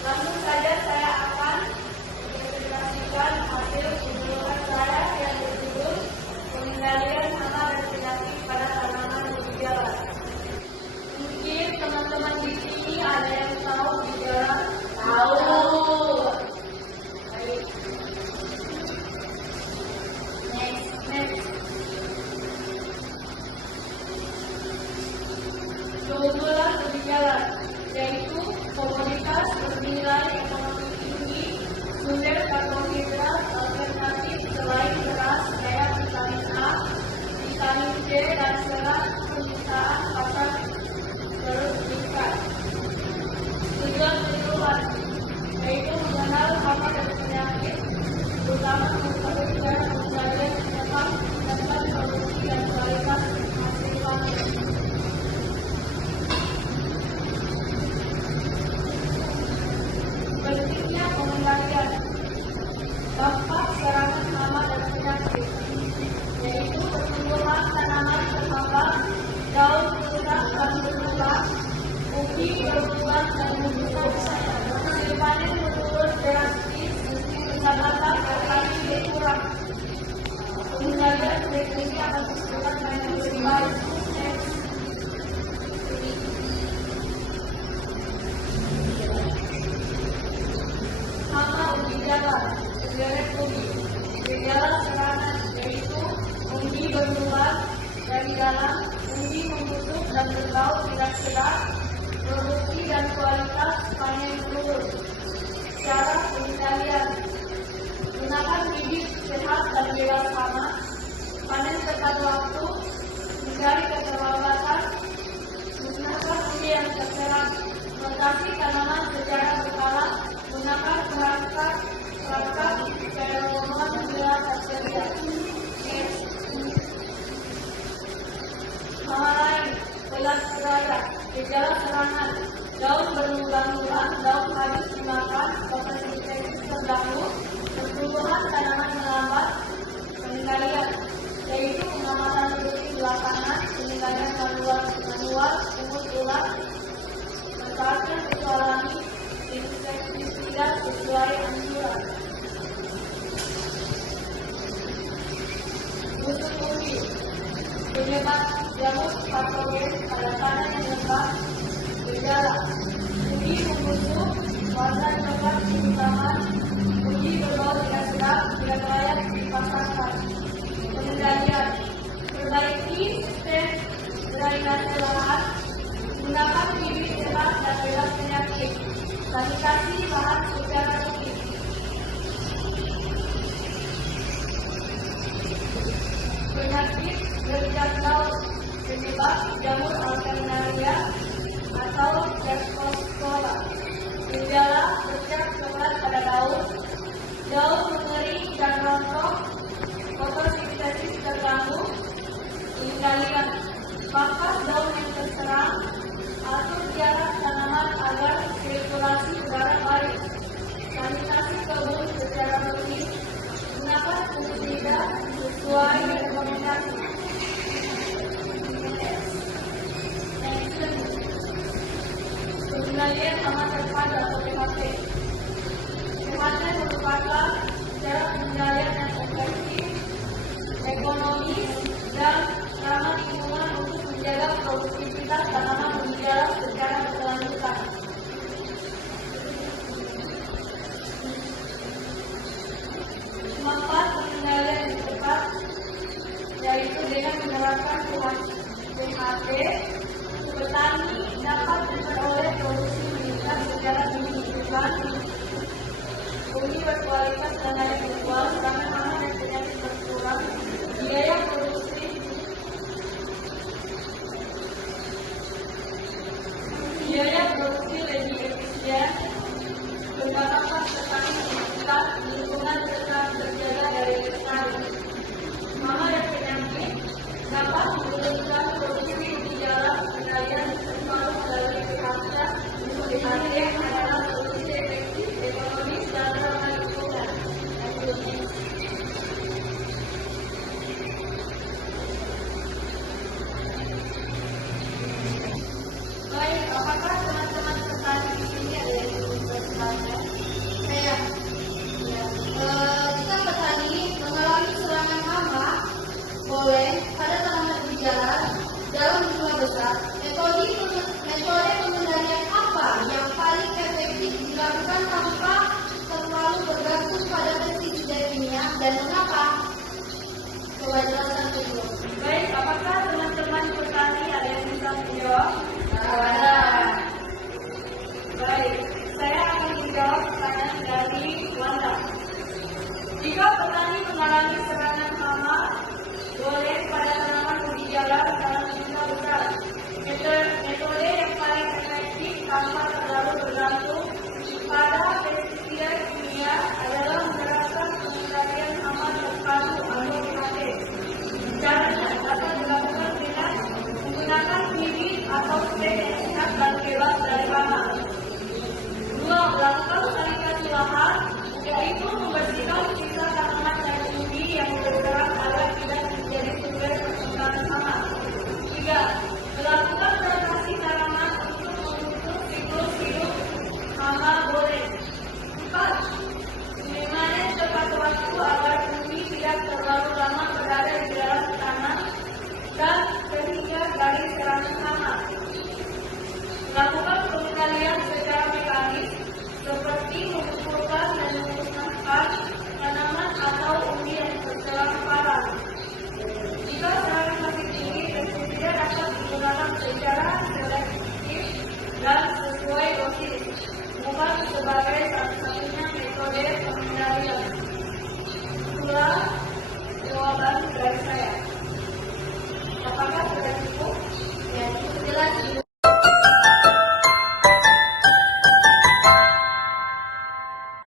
Langsung saja saya akan mempresentasikan hasil penyuluhan saya yang berjudul pengendalian hama dan penyakit pada tanaman bergejala. Mungkin teman-teman di sini ada yang tahu gejala? Tahu. Baik. Next. Keunggulan bergejala yaitu komoditas bernilai ekonomi tinggi, sumber karbohidrat alternatif selain beras kayak vitamin A, vitamin C dan serat, permintaan pasar terus meningkat. Tujuan penyuluhan yaitu mengenal hama dan penyakit, terutama mengetahui cara pengendalian penyebab, meningkatkan produksi dan kualitas hasil panen. Berikutnya pengendalian dampak serangan hama dan penyakit, yaitu pertumbuhan tanaman berkembang, daun rusak dan berubah, ubi berubah dan membusuk, hasil panen menurun drastis, pendapatan petani berkurang. Pengendalian berikutnya akan disebutkan dengan berbagai gejala serangan yaitu umbi berluar dari dalam, umbi membusuk dan berbau tidak sedap, produksi dan kualitas panen menurun. Cara pengendalian: gunakan bibit sehat dan bebas hama, panen tepat waktu, hindari keterlambatan, gunakan umbi yang terserang, rotasi tanaman secara berkala, gunakan perangkat feromon bila tersedia. Hama lain, pelas raya, gejala serangan, daun berlubang-lubang, daun habis dimakan, fotosintesis terganggu, pertumbuhan tanaman melambat. Pengendalian yaitu pengamatan rutin di lapangan, pengendalian manual, pungut ular, manfaatkan visualami, insektisida sesuai anjuran. Busuk umbi, penyebab jamur patogen pada tanah yang lembab. Gejala: umbi membusuk, warna coklat kehitaman, umbi berbau tidak sedap, tidak layak dipasarkan. Pengendalian: perbaiki sistem drainase lahan, gunakan bibit sehat dan bebas penyakit, sanitasi lahan secara rutin. Penyakit bercak daun, penyebab jamur alternaria atau Cercospora. Gejala: bercak coklat pada daun, daun mengering dan rontok, fotosintesis terganggu. Pengendalian: pangkas daun yang terserang, atur jarak tanaman agar sirkulasi udara baik, sanitasi kebun secara rutin, gunakan pestisida sesuai rekomendasi. Pengendalian hama terpadu atau PHP. PHP merupakan cara pengendalian yang efektif, ekonomis, dan ramah lingkungan untuk menjaga produktivitas tanaman bergejala secara berkelanjutan. Manfaat pengendalian yang tepat menerapkan PHP, petani dapat memperoleh produksi meningkat secara signifikan, bumi berkualitas dan layak jual, karena hama dan penyakit berkurang, biaya produksi lebih efisien, pendapatan petani meningkat, lingkungan tetap terjaga dari lestari. Hama dan penyakit dapat menurunkan produksi di jalan pengendalian termasuk melalui PHP. PHP adalah produksi efektif, ekonomis, dan ramah lingkungan. Baik, apakah teman-teman petani di sini ada yang ingin bertanya? Saya, jika petani mengalami serangan hama, boleh pada tanaman berjalan dalam jumlah besar. Metode pengendalian apa yang paling efektif dilakukan tanpa terlalu bergantung pada pestisida kimia dan mengapa? Coba jelaskan dulu. Baik, apakah teman-teman petani ada yang bisa menjawab? Ada. Baik, saya akan menjawab pertanyaan dari Wanda. Jika petani mengalami serangan hama, boleh pada tanaman ubi jalar dalam jumlah besar. Metode yang paling efektif tanpa terlalu bergantung pada pestisida kimia adalah menerapkan pengendalian hama terpadu atau PHP. Caranya dapat dilakukan dengan menggunakan bibit atau spray yang sehat dan bebas dari hama. 2. Melakukan sanitasi lahan, yaitu membersihkan sisa tanaman dan ubi yang bergerak agar tidak menjadi sumber pertukaran hama. 3. Melakukan rotasi tanaman untuk memutus siklus hidup hama boleh. 4. Memanen tepat waktu agar ubi tidak terlalu lama berada di dalam tanah dan terhindar dari serangan hama. Lakukan pengendalian secara mekanis seperti mengumpulkan dan memusnahkan tanaman atau ubi yang terserang parah. Jika serangan masih tinggi, pestisida dapat digunakan secara selektif dan sesuai dosis, bukan sebagai satu-satunya metode pengendalian. Itulah jawaban dari saya.